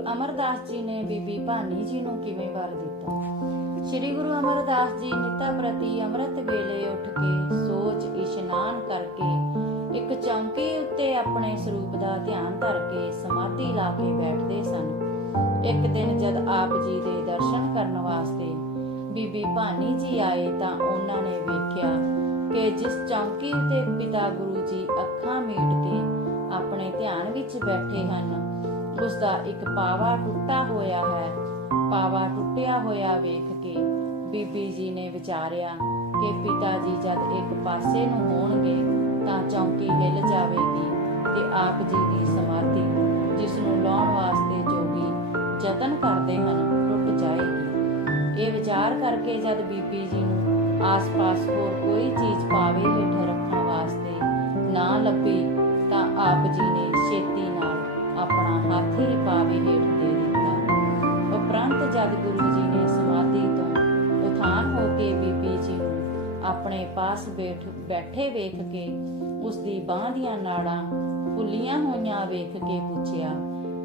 ਗੁਰੂ ਅਮਰਦਾਸ ਜੀ ਨੇ ਬੀਬੀ ਭਾਨੀ ਜੀ ਨੂੰ ਕਿਵੇਂ ਵਰ ਦਿੱਤਾ? ਸ੍ਰੀ ਗੁਰੂ ਅਮਰਦਾਸ ਜੀ ਨਿਤਾ ਪ੍ਰਤੀ ਅੰਮ੍ਰਿਤ ਵੇਲੇ ਉੱਠ ਕੇ ਸੋਚ ਇਸ਼ਨਾਨ ਕਰਕੇ ਇੱਕ ਚੌਂਕੀ ਉੱਤੇ ਆਪਣੇ ਸਰੂਪ ਦਾ ਧਿਆਨ ਧਰ ਕੇ ਸਮਾਧੀ ਲਾ ਕੇ ਬੈਠਦੇ ਸਨ। ਇੱਕ ਦਿਨ ਜਦ ਆਪ ਜੀ ਦੇ ਦਰਸ਼ਨ ਕਰਨ ਵਾਸਤੇ ਬੀਬੀ ਭਾਨੀ ਜੀ ਆਏ ਤਾਂ ਉਹਨਾਂ ਨੇ ਵੇਖਿਆ ਕਿ ਜਿਸ ਚੌਂਕੀ ਉਤੇ ਪਿਤਾ ਗੁਰੂ ਜੀ ਅੱਖਾਂ ਮੀਟ ਕੇ ਆਪਣੇ ਧਿਆਨ ਵਿੱਚ ਬੈਠੇ ਹਨ ਉਸ ਦਾ ਇੱਕ ਪਾਵਾ ਟੁੱਟਾ ਹੋਇਆ ਹੈ। ਪਾਵਾ ਟੁੱਟਿਆ ਹੋਇਆ ਵੇਖ ਕੇ ਬੀਬੀ ਜੀ ਨੇ ਵਿਚਾਰਿਆ ਕਿ ਪਿਤਾ ਜੀ ਜਦ ਇੱਕ ਪਾਸੇ ਨੂੰ ਹੋਣਗੇ ਤਾਂ ਚੌਂਕੀ ਹਿੱਲ ਜਾਵੇਗੀ ਤੇ ਆਪ ਜੀ ਦੀ ਸਮਾਧੀ, ਜਿਸ ਨੂੰ ਲਾਉਣ ਵਾਸਤੇ ਜੋਗੀ ਯਤਨ ਕਰਦੇ ਹਨ, ਟੁੱਟ ਜਾਏਗੀ। ਇਹ ਵਿਚਾਰ ਕਰਕੇ ਜਦ ਬੀਬੀ ਜੀ ਨੂੰ ਆਸ-ਪਾਸ ਹੋਰ ਕੋਈ ਚੀਜ਼ ਪਾਵੇ ਹੇਠ ਰੱਖਣ ਵਾਸਤੇ ਨਾ ਲੱਭੀ ਤਾਂ ਆਪ ਜੀ ਨੇ ਛੇਤੀ ਪਾਸ ਬੈਠ, ਬੈਠੇ ਵੇਖ ਕੇ ਉਸ ਦੀ ਬਾਹ ਦੀਆਂ ਨਾੜਾਂ ਫੁੱਲੀਆਂ ਹੋਈਆਂ ਵੇਖ ਕੇ ਪੁੱਛਿਆ,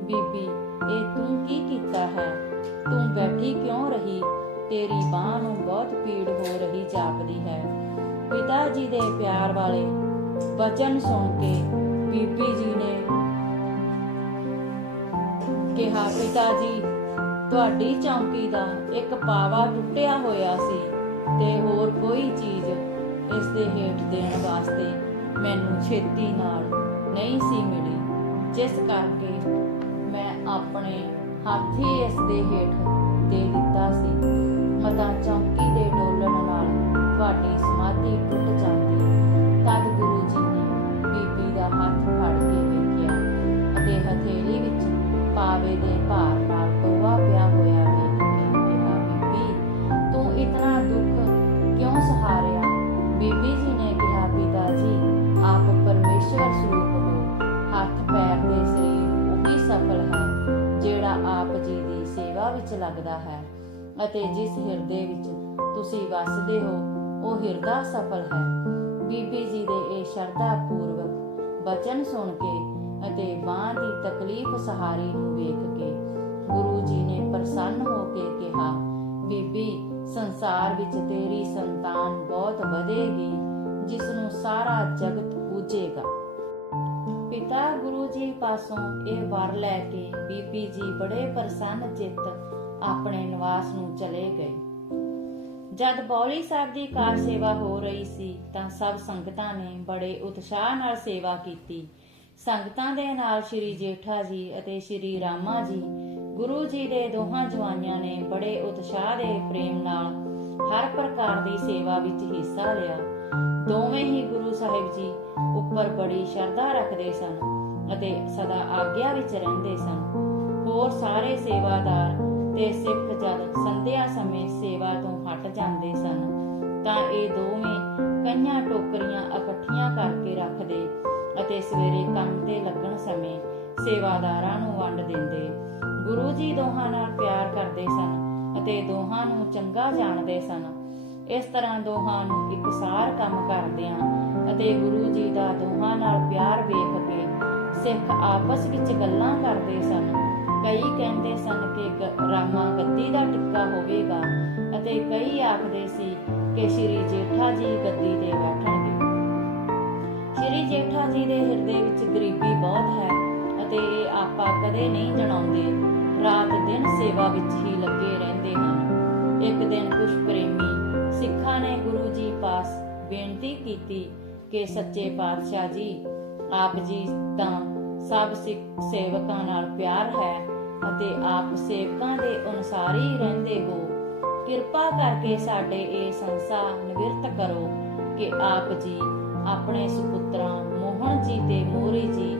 ਬੀਬੀ, ਇਹ ਤੂੰ ਕੀ ਕੀਤਾ ਹੈ? ਤੂੰ ਬੈਠੀ ਕਿਉਂ ਰਹੀ? ਤੇਰੀ ਬਾਹ ਨੂੰ ਬਹੁਤ ਪੀੜ ਹੋ ਰਹੀ ਜਾਪਦੀ ਹੈ। ਪਿਤਾ ਜੀ ਦੇ ਪਿਆਰ ਵਾਲੇ ਵਚਨ ਸੁਣ ਕੇ ਬੀਬੀ ਜੀ ਨੇ ਕਿਹਾ, ਪਿਤਾ ਜੀ, ਤੁਹਾਡੀ ਚੌਂਕੀ ਦਾ ਇੱਕ ਪਾਵਾ ਟੁੱਟਿਆ ਹੋਇਆ ਸੀ ਤੇ ਹੋਰ ਕੋਈ ਚੀਜ਼ ਦੇ ਹੇਠ ਦੇਣ ਵਾਸਤੇ ਮੈਨੂੰ ਛੇਤੀ ਨਾਲ ਨਹੀਂ ਸੀ ਮਿਲੀ। ਜਿਸ ਕਰਕੇ ਮੈਂ ਆਪਣੇ ਹੱਥ ਹੀ ਇਸ ਦੇ ਹੇਠ ਦੇ ਦਿੱਤਾ ਸੀ। ਮਤਾ ਚੌਂਕੀ ਦੇ ਡੋਲਣ ਨਾਲ ਤੁਹਾਡੀ ਸਮਾਧੀ ਟੁੱਟ ਜਾਂਦੀ। ਤਦ ਗੁਰੂ ਜੀ ਨੇ ਬੀਬੀ ਦਾ ਹੱਥ ਫੜ ਕੇ ਵੇਖਿਆ ਅਤੇ ਹਥੇਲੀ ਵਿੱਚ ਪਾਵੇ ਦੇ ਭਾਰ ਦੀ ਵਿੱਚ ਲੱਗਦਾ ਹੈ ਅਤੇ ਜਿਸ ਹਿਰਦੇ ਵਿੱਚ ਤੁਸੀਂ ਵਸਦੇ ਹੋ, ਉਹ ਹਿਰਦਾ ਸਫਲ ਹੈ। ਬੀਬੀ ਜੀ ਦੇ ਇਹ ਸ਼ਰਧਾ ਪੂਰਵਕ ਬਚਨ ਸੁਣ ਕੇ ਅਤੇ ਬਾਹ ਦੀ ਤਕਲੀਫ ਸਹਾਰੀ ਨੂੰ ਵੇਖ ਕੇ ਗੁਰੂ ਜੀ ਨੇ ਪ੍ਰਸੰਨ ਹੋ ਕੇ ਕਿਹਾ, ਬੀਬੀ, ਸੰਸਾਰ ਵਿੱਚ ਤੇਰੀ ਸੰਤਾਨ ਬਹੁਤ ਵਧੇਗੀ ਜਿਸ ਨੂੰ ਸਾਰਾ ਜਗਤ ਪੂਜੇਗਾ ਪਿਤਾ ਗੁਰੂ ਜੀ ਪਾਸੋਂ ਇਹ ਵਰ ਲੈ ਕੇ ਬੀਬੀ ਜੀ ਬੜੇ ਪ੍ਰਸੰਨ ਚਿੱਤ ਆਪਣੇ ਨਿਵਾਸ ਨੂੰ ਚਲੇ ਗਏ। ਜਦ ਬੌਲੀ ਸਾਹਿਬ ਦੀ ਕਾਰ ਸੇਵਾ ਹੋ ਰਹੀ ਸੀ ਤਾਂ ਸਭ ਸੰਗਤਾਂ ਨੇ ਬੜੇ ਉਤਸ਼ਾਹ ਨਾਲ ਸੇਵਾ ਕੀਤੀ। ਸੰਗਤਾਂ ਦੇ ਨਾਲ ਸ਼੍ਰੀ ਜੇਠਾ ਜੀ ਅਤੇ ਸ਼੍ਰੀ ਰਾਮਾ ਜੀ, ਗੁਰੂ ਜੀ ਦੇ ਦੋਹਾਂ ਜਵਾਈਆਂ ਨੇ ਬੜੇ ਉਤਸ਼ਾਹ ਦੇ ਪ੍ਰੇਮ ਨਾਲ ਹਰ ਪ੍ਰਕਾਰ ਦੀ ਸੇਵਾ ਵਿੱਚ ਹਿੱਸਾ ਲਿਆ। ਦੋਵੇਂ ਹੀ ਗੁਰੂ ਸਾਹਿਬ ਜੀ ਉੱਪਰ ਬੜੀ ਸ਼ਰਧਾ ਰੱਖਦੇ ਸਨ ਅਤੇ ਸਦਾ ਆਗਿਆ ਵਿੱਚ ਰਹਿੰਦੇ ਸਨ। ਹੋਰ ਸਾਰੇ ਸੇਵਾਦਾਰ ਤੇ ਸਿੱਖ ਜਦ ਸੰਧਿਆ ਸਮੇਂ ਸੇਵਾ ਤੋਂ ਹਟ ਜਾਂਦੇ ਸਨ। ਤਾਂ ਇਹ ਦੋਵੇਂ ਕਈਆਂ ਟੋਕਰੀਆਂ ਇਕੱਠੀਆਂ ਕਰਕੇ ਰੱਖਦੇ ਅਤੇ ਸਵੇਰੇ ਕੰਮ ਤੇ ਲੱਗਣ ਸਮੇਂ ਸੇਵਾਦਾਰਾਂ ਨੂੰ ਵੰਡ ਦਿੰਦੇ। ਗੁਰੂ ਜੀ ਦੋਹਾਂ ਨਾਲ ਪਿਆਰ ਕਰਦੇ ਸਨ ਅਤੇ ਦੋਹਾਂ ਨੂੰ ਚੰਗਾ ਜਾਣਦੇ ਸਨ। ਇਸ ਤਰ੍ਹਾਂ ਦੋਹਾਂ ਨੂੰ ਇਕਸਾਰ ਕੰਮ ਕਰਦਿਆਂ ਅਤੇ ਗੁਰੂ ਜੀ ਦਾ ਦੋਹਾਂ ਨਾਲ ਪਿਆਰ ਵੇਖ ਕੇ ਸਿੱਖ ਆਪਸ ਵਿੱਚ ਗੱਲਾਂ ਕਰਦੇ ਸਨ। ਕਈ ਕਹਿੰਦੇ ਸਨ ਕਿ ਰਾਮਾ ਗੱਦੀ ਦਾ ਟਿੱਕਾ ਹੋਵੇਗਾ ਅਤੇ ਕਈ ਆਖਦੇ ਸੀ ਕਿ ਸ਼੍ਰੀ ਜੇਠਾ ਜੀ ਗੱਦੀ ਤੇ ਬੈਠਣਗੇ। ਸ਼੍ਰੀ ਜੇਠਾ ਜੀ ਦੇ ਹਿਰਦੇ ਵਿੱਚ ਗਰੀਬੀ ਬਹੁਤ ਹੈ ਅਤੇ ਇਹ ਆਪਾ ਕਦੇ ਨਹੀਂ ਜਣਾਉਂਦੇ। ਰਾਤ ਦਿਨ ਸੇਵਾ ਵਿੱਚ ਹੀ ਲੱਗੇ ਰਹਿੰਦੇ ਹਨ। ਇੱਕ ਦਿਨ ਕੁਝ ਪ੍ਰੇਮੀ ਸਿੱਖਾਂ ਨੇ ਗੁਰੂ ਜੀ ਪਾਸ ਬੇਨਤੀ ਕੀਤੀ ਕਿ ਸੱਚੇ ਪਾਤਸ਼ਾਹ ਜੀ, ਆਪ ਜੀ ਤਾਂ ਸਭ ਸਿੱਖ ਸੇਵਕਾਂ ਨਾਲ ਪਿਆਰ ਹੈ ਅਤੇ ਆਪ ਸੇਵਕਾਂ ਦੇ ਅਨੁਸਾਰ ਹੀ ਰਹਿੰਦੇ ਹੋ। ਕਿਰਪਾ ਕਰਕੇ ਸਾਡੇ ਇਹ ਸੰਸਾ ਨਿਵਰਤ ਕਰੋ ਕਿ ਆਪ ਜੀ ਆਪਣੇ ਸੁਪੁੱਤਰਾਂ ਮੋਹਨ ਜੀ ਤੇ ਮੋਰੀ ਜੀ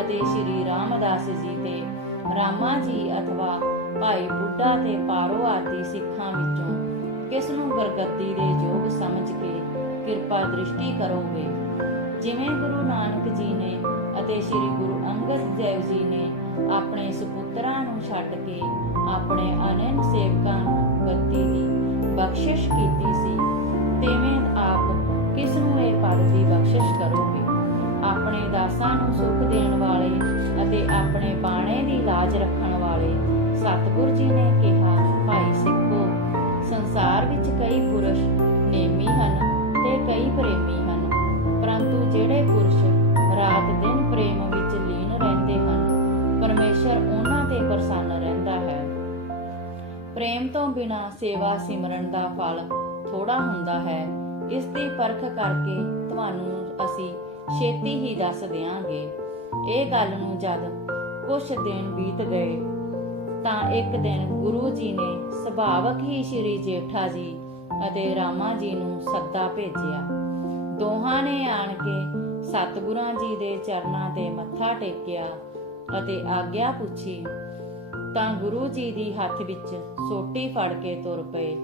ਅਤੇ ਸ਼੍ਰੀ ਰਾਮਦਾਸ ਜੀ ਤੇ ਰਾਮਾ ਜੀ ਅਥਵਾ ਭਾਈ ਬੁੱਢਾ ਤੇ ਪਾਰੋ ਆਦਿ ਸਿੱਖਾਂ ਕਿਸ ਦੇ ਯੋਗ ਸਮਝ ਕੇ ਕਿਰਪਾ ਦ੍ਰਿਸ਼ਟੀ ਕਰੋਗੇ। ਜਿਵੇਂ ਗੁਰੂ ਨਾਨਕ ਜੀ ਨੇ ਅਤੇ ਸ੍ਰੀ ਗੁਰੂ ਅੰਗਦ ਦੇਵ ਜੀ ਨੇ ਆਪਣੇ ਸੁਪੁੱਤਰਾਂ ਨੂੰ ਛੱਡ ਕੇ ਆਪਣੇ ਅਨੰਨ ਸੇਵਕਾਂ ਨੂੰ ਗੱਦੀ ਦੀ ਬਖਸ਼ਿਸ਼ ਕੀਤੀ ਸੀ, ਤਿਵੇਂ ਆਪ ਕਿਸ ਨੂੰ ਇਹ ਪਦ ਦੀ ਬਖਸ਼ਿਸ਼ ਕਰੋਗੇ? ਆਪਣੇ ਦਾਸਾਂ ਨੂੰ ਸੁਖ ਦੇਣ ਵਾਲੇ ਅਤੇ ਆਪਣੇ ਬਾਣੇ ਦੀ ਲਾਜ ਰੱਖਣ ਵਾਲੇ ਸਤਿਗੁਰ ਜੀ ਨੇ ਕਿਹਾ, ਭਾਈ ਸਿੱਖੋ ਸੰਸਾਰ ਵਿੱਚ ਕਈ ਪੁਰਸ਼ ਨੇਮੀ ਹਨ ਤੇ ਕਈ ਪ੍ਰੇਮੀ ਹਨ, ਪਰੰਤੂ ਜਿਹੜੇ ਪੁਰਸ਼ ਰਾਤ ਦਿਨ ਪ੍ਰੇਮ ਵਿੱਚ ਲੀਨ ਰਹਿੰਦੇ ਹਨ, ਪਰਮੇਸ਼ਰ ਉਹਨਾਂ ਤੇ ਪ੍ਰਸੰਨ ਰਹਿੰਦਾ ਹੈ। ਪ੍ਰੇਮ ਤੋਂ ਬਿਨਾ ਸੇਵਾ ਸਿਮਰਨ ਦਾ ਫਲ ਥੋੜਾ ਹੁੰਦਾ ਹੈ। ਇਸ ਦੀ ਪਰਖ ਕਰਕੇ ਤੁਹਾਨੂੰ ਅਸੀਂ ਛੇਤੀ ਹੀ ਦੱਸ ਦਿਆਂਗੇ। ਇਹ ਗੱਲ ਨੂੰ ਜਦ ਕੁਝ ਦਿਨ ਬੀਤ ਗਏ ਤਾਂ ਇੱਕ ਦਿਨ ਗੁਰੂ ਜੀ ਨੇ ਸੁਭਾਵਕ ਹੀ ਸ਼੍ਰੀ ਜੇਠਾ ਜੀ ਅਤੇ ਰਾਮਾ ਜੀ ਨੂੰ ਸੱਦਾ ਭੇਜਿਆ। ਦੋਹਾਂ ਨੇ ਆਣ ਕੇ ਸਤਿਗੁਰਾਂ ਜੀ ਦੇ ਚਰਨਾਂ ਤੇ ਮੱਥਾ ਟੇਕਿਆ ਅਤੇ ਆਗਿਆ ਪੁੱਛੀ, ਤਾਂ ਗੁਰੂ ਜੀ ਦੀ ਹੱਥ ਵਿੱਚ ਸੋਟੀ ਫੜ ਕੇ ਤੁਰ ਪਏ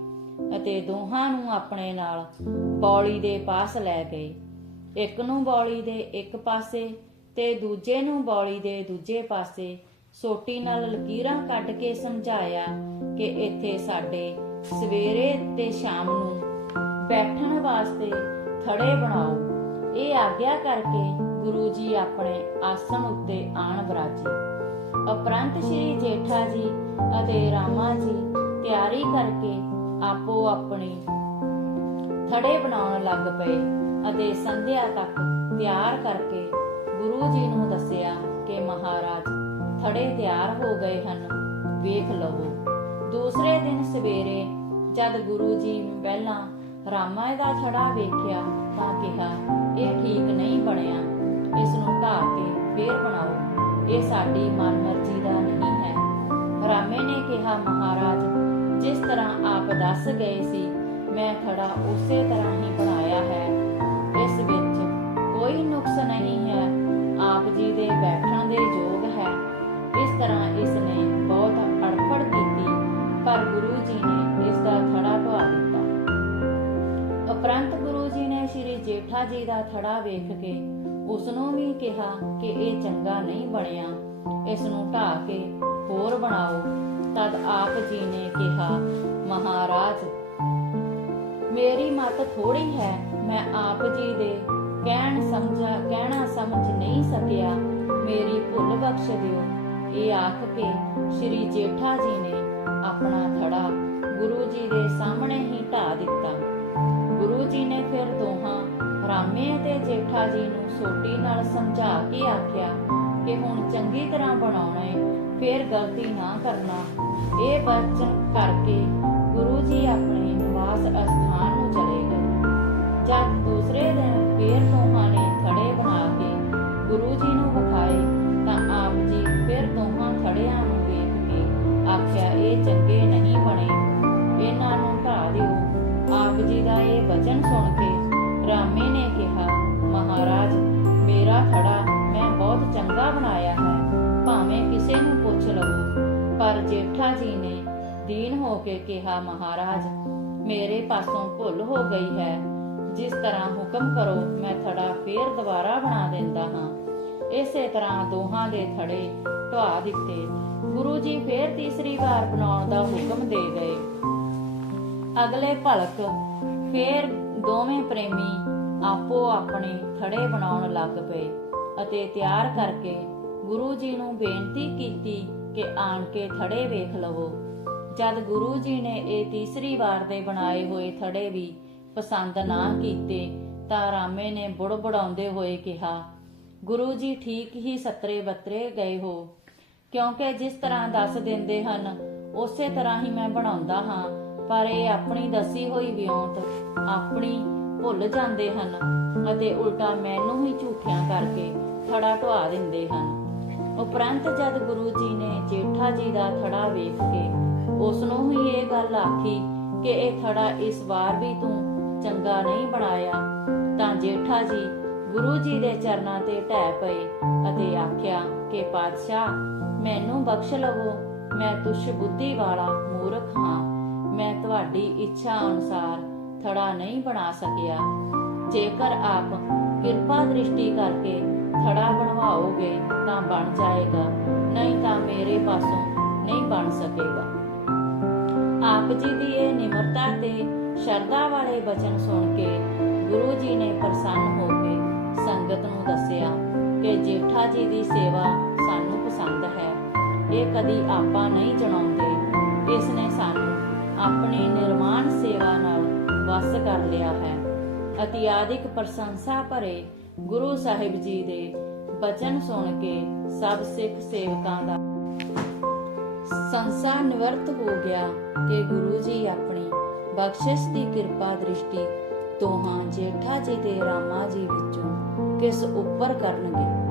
ਅਤੇ ਦੋਹਾਂ ਨੂੰ ਆਪਣੇ ਨਾਲ ਬੌਲੀ ਦੇ ਪਾਸ ਲੈ ਗਏ। ਇੱਕ ਨੂੰ ਬੌਲੀ ਦੇ ਇੱਕ ਪਾਸੇ ਤੇ ਦੂਜੇ ਨੂੰ ਬੌਲੀ ਦੇ ਦੂਜੇ ਪਾਸੇ ਸੋਟੀ ਨਾਲ ਲਕੀਰਾਂ ਕੱਢ ਕੇ ਸਮਝਾਇਆ ਕਿ ਇੱਥੇ ਸਾਡੇ ਸਵੇਰੇ ਤੇ ਸ਼ਾਮ ਨੂੰ ਬੈਠਣ ਵਾਸਤੇ ਥੜੇ ਬਣਾਓ। ਇਹ ਆਗਿਆ ਕਰਕੇ ਗੁਰੂ ਜੀ ਆਪਣੇ ਆਸਣ ਉੱਤੇ ਆਣ ਬਰਾਜੇ। ਉਪਰੰਤ ਸ਼੍ਰੀ ਜੇਠਾ ਜੀ ਅਤੇ ਰਾਮਾ ਜੀ ਤਿਆਰੀ ਕਰਕੇ ਆਪੋ ਆਪਣੀ ਥੜੇ ਬਣਾਉਣ ਲੱਗ ਪਏ ਅਤੇ ਸੰਧਿਆ ਤੱਕ ਤਿਆਰ ਕਰਕੇ ਗੁਰੂ ਜੀ ਨੂੰ ਦੱਸਿਆ ਕਿ ਮਹਾਰਾਜ ਖੜੇ ਤਿਆਰ ਹੋ ਗਏ ਹਨ। ਵੇਖ ਲਵੋ, ਦੂਸਰੇ ਦਿਨ ਸਵੇਰੇ ਜਦ ਗੁਰੂ ਜੀ ਪਹਿਲਾਂ ਰਾਮਾ ਦਾ ਥੜਾ ਵੇਖਿਆ ਤਾਂ ਕਿਹਾ, ਇਹ ਠੀਕ ਨਹੀਂ ਬਣਿਆ। ਇਸ ਨੂੰ ਢਾਹ ਕੇ ਫੇਰ ਬਣਾਓ। ਇਹ ਸਾਡੀ ਮਨਮਰਜ਼ੀ ਦਾ ਨਹੀਂ ਹੈ। ਰਾਮੇ ਨੇ ਕਿਹਾ, ਮਹਾਰਾਜ, ਜਿਸ ਤਰ੍ਹਾਂ ਆਪ ਦੱਸ ਗਏ ਸੀ, ਮੈਂ ਖੜਾ ਉਸੇ ਤਰ੍ਹਾਂ ਹੀ ਬਣਾਇਆ ਹੈ। ਇਸ ਵਿੱਚ ਕੋਈ ਨੁਕਸ ਨਹੀਂ ਹੈ। ਆਪ ਜੀ ਦੇ ਬੈਠਣ ਦੇ ਯੋਗ ਹੈ। ਇਸ ਤਰ੍ਹਾਂ ਇਸ ਨੇ ਬਹੁਤ ਅੜਫੜ ਕੀਤੀ, ਪਰ ਗੁਰੂ ਜੀ ਨੇ ਇਸ ਦਾ ਥੜਾ ਢਵਾ ਦਿੱਤਾ। ਉਪਰੰਤ ਗੁਰੂ ਜੀ ਨੇ ਸ਼੍ਰੀ ਜੇਠਾ ਜੀ ਦਾ ਥੜਾ ਵੇਖ ਕੇ ਉਸ ਨੂੰ ਵੀ ਕਿਹਾ ਕਿ ਇਹ ਚੰਗਾ ਨਹੀਂ ਬਣਿਆ ਇਸ ਨੂੰ ਢਾਹ ਕੇ ਹੋਰ ਬਣਾਓ। ਤਦ ਆਪ ਜੀ ਨੇ ਕਿਹਾ, ਮਹਾਰਾਜ, ਮੇਰੀ ਮਤ ਥੋੜੀ ਹੈ, ਮੈਂ ਆਪ ਜੀ ਦੇ ਕਹਿਣ ਸਮਝਾ, ਕਹਿਣਾ ਸਮਝ ਨਹੀਂ ਸਕਿਆ। ਮੇਰੀ ਭੁੱਲ ਬਖਸ਼ ਦਿਓ। ਇਹ ਆਖ ਕੇ ਸ਼੍ਰੀ ਜੇਠਾ ਜੀ ਨੇ ਆਪਣਾ ਥੜਾ ਗੁਰੂ ਜੀ ਦੇ ਸਾਹਮਣੇ ਹੀ ਢਾ ਦਿੱਤਾ। ਗੁਰੂ ਜੀ ਨੇ ਫਿਰ ਦੋਹਾਂ ਰਾਮੇ ਅਤੇ ਜੇਠਾ ਜੀ ਨੂੰ ਸੋਟੀ ਨਾਲ ਸਮਝਾ ਕੇ ਆਖਿਆ ਕਿ ਹੁਣ ਚੰਗੀ ਤਰ੍ਹਾਂ ਬਣਾਉਣਾ ਹੈ ਫਿਰ ਗਲਤੀ ਨਾ ਕਰਨਾ। ਇਹ ਬਚਨ ਕਰਕੇ ਗੁਰੂ ਜੀ ਆਪਣੇ ਨਿਵਾਸ ਅਸਥਾਨ ਨੂੰ ਚਲੇ ਗਏ। ਜਦ ਦੂਸਰੇ ਦਿਨ ਫੇਰ ਜੇਠਾ ਜੀ ਨੇ ਦੀਨ ਹੋ ਕੇ ਕਿਹਾ, ਮਹਾਰਾਜ, ਮੇਰੇ ਪਾਸੋਂ ਭੁੱਲ ਹੋ ਗਈ ਹੈ। ਜਿਸ ਤਰ੍ਹਾਂ ਹੁਕਮ ਕਰੋ, ਮੈਂ ਥੜਾ ਫੇਰ ਦੁਬਾਰਾ ਬਣਾ ਦਿੰਦਾ ਹਾਂ। ਇਸੇ ਤਰ੍ਹਾਂ ਦੋਹਾਂ ਦੇ ਥੜੇ ਢਵਾ ਦਿੱਤੇ। ਗੁਰੂ ਜੀ ਫੇਰ ਤੀਸਰੀ ਵਾਰ ਬਣਾਉਣ ਦਾ ਹੁਕਮ ਦੇ ਗਏ। ਅਗਲੇ ਭਲਕ ਫੇਰ ਦੋਵੇਂ ਪ੍ਰੇਮੀ ਆਪੋ ਆਪਣੇ ਥੜੇ ਬਣਾਉਣ ਲੱਗ ਪਏ ਅਤੇ ਤਿਆਰ ਕਰਕੇ ਗੁਰੂ ਜੀ ਨੂੰ ਬੇਨਤੀ ਕੀਤੀ ਕਿ ਆਣ ਕੇ ਥੜੇ ਵੇਖ ਲਵੋ। ਜਦ ਗੁਰੂ ਜੀ ਨੇ ਇਹ ਤੀਸਰੀ ਵਾਰ ਦੇ ਬਣਾਏ ਹੋਏ ਥੜੇ ਵੀ ਪਸੰਦ ਨਾ ਕੀਤੇ, ਤਾਂ ਰਾਮੇ ਨੇ ਬੁੜਬੜਾਉਂਦੇ ਹੋਏ ਕਿਹਾ, ਗੁਰੂ ਜੀ ਠੀਕ ਹੀ ਸਤਰੇ ਬਤਰੇ ਗਏ ਹੋ। ਕਿਉਂਕਿ ਜਿਸ ਤਰ੍ਹਾਂ ਦੱਸ ਦਿੰਦੇ ਹਨ, ਉਸੇ ਤਰ੍ਹਾਂ ਹੀ ਮੈਂ ਬਣਾਉਂਦਾ ਹਾਂ। ਪਰ ਇਹ ਆਪਣੀ ਦੱਸੀ ਹੋਈ ਵਿਉਂਤ, ਆਪਣੀ ਭੁੱਲ ਜਾਂਦੇ ਹਨ ਅਤੇ ਉਲਟਾ ਮੈਨੂੰ ਹੀ ਝੂਠਿਆਂ ਕਰਕੇ ਥੜਾ ਢਵਾ ਦਿੰਦੇ ਹਨ। ਉਪਰੰਤ ਜਦ ਗੁਰੂ ਜੀ ਨੇ ਜੇਠਾ ਜੀ ਦਾ ਥੜਾ ਵੇਖ ਕੇ ਉਸ ਨੂੰ ਹੀ ਇਹ ਗੱਲ ਆਖੀ ਕਿ ਇਹ ਥੜਾ ਇਸ ਵਾਰ ਵੀ ਤੂੰ ਚੰਗਾ ਨਹੀਂ ਬਣਾਇਆ, ਤਾਂ ਜੇਠਾ ਜੀ ਗੁਰੂ ਜੀ ਦੇ ਚਰਨਾਂ ਤੇ ਢਹਿ ਪਏ ਅਤੇ ਆਖਿਆ ਕਿ ਪਾਤਸ਼ਾਹ, ਮੈਨੂੰ ਬਖਸ਼ ਲਵੋ, ਮੈਂ ਤੁਸ਼ ਬੁੱਧੀ ਵਾਲਾ ਮੂਰਖ ਹਾਂ, ਮੈਂ ਤੁਹਾਡੀ ਇੱਛਾ ਅਨੁਸਾਰ ਥੜਾ ਨਹੀਂ ਬਣਾ ਸਕਿਆ। ਜੇਕਰ ਆਪ ਕਿਰਪਾ ਦ੍ਰਿਸ਼ਟੀ ਕਰਕੇ ਥੜਾ ਬਣਵਾਓਗੇ ਤਾਂ ਬਣ ਜਾਏਗਾ, ਨਹੀਂ ਤਾਂ ਮੇਰੇ ਪਾਸੋਂ ਨਹੀਂ ਬਣ ਸਕੇਗਾ। ਆਪ ਜੀ ਦੀ ਇਹ ਨਿਮਰਤਾ ਤੇ ਸ਼ਰਧਾ ਵਾਲੇ ਬਚਨ ਸੁਣ ਕੇ ਗੁਰੂ ਜੀ ਨੇ ਪ੍ਰਸੰਨ ਹੋ ਕੇ ਸੰਗਤ ਨੂੰ ਦੱਸਿਆ ਕਿ ਜੇਠਾ ਜੀ ਦੀ ਸੇਵਾ ਸਾਨੂੰ ਪਸੰਦ ਹੈ। ਇਹ ਕਦੀ ਆਪਾਂ ਨਹੀਂ ਜਣਾਉਂਦੇ। ਇਸ ਨੇ ਸਾਨੂੰ ਆਪਣੀ ਨਿਰਮਾਣ ਸੇਵਾ ਨਾਲ ਵਸ ਕਰ ਲਿਆ ਹੈ। ਅਤਿਆਦਿਕ ਪ੍ਰਸ਼ੰਸਾ ਭਰੇ ਗੁਰੂ ਸਾਹਿਬ ਜੀ ਦੇ ਬਚਨ ਸੁਣ ਕੇ ਸਭ ਸਿੱਖ ਸੇਵਕਾਂ ਦਾ ਸੰਸਾਰ ਨਿਵਰਤ ਹੋ ਗਿਆ ਕਿ ਗੁਰੂ ਜੀ ਆਪਣੀ ਬਖਸ਼ਿਸ਼ ਦੀ ਕਿਰਪਾ ਦ੍ਰਿਸ਼ਟੀ ਦੋਹਾਂ ਜੇਠਾ ਜੀ ਤੇ ਰਾਮਾ ਜੀ ਵਿੱਚੋਂ ਕਿਸ ਉੱਪਰ ਕਰਨਗੇ।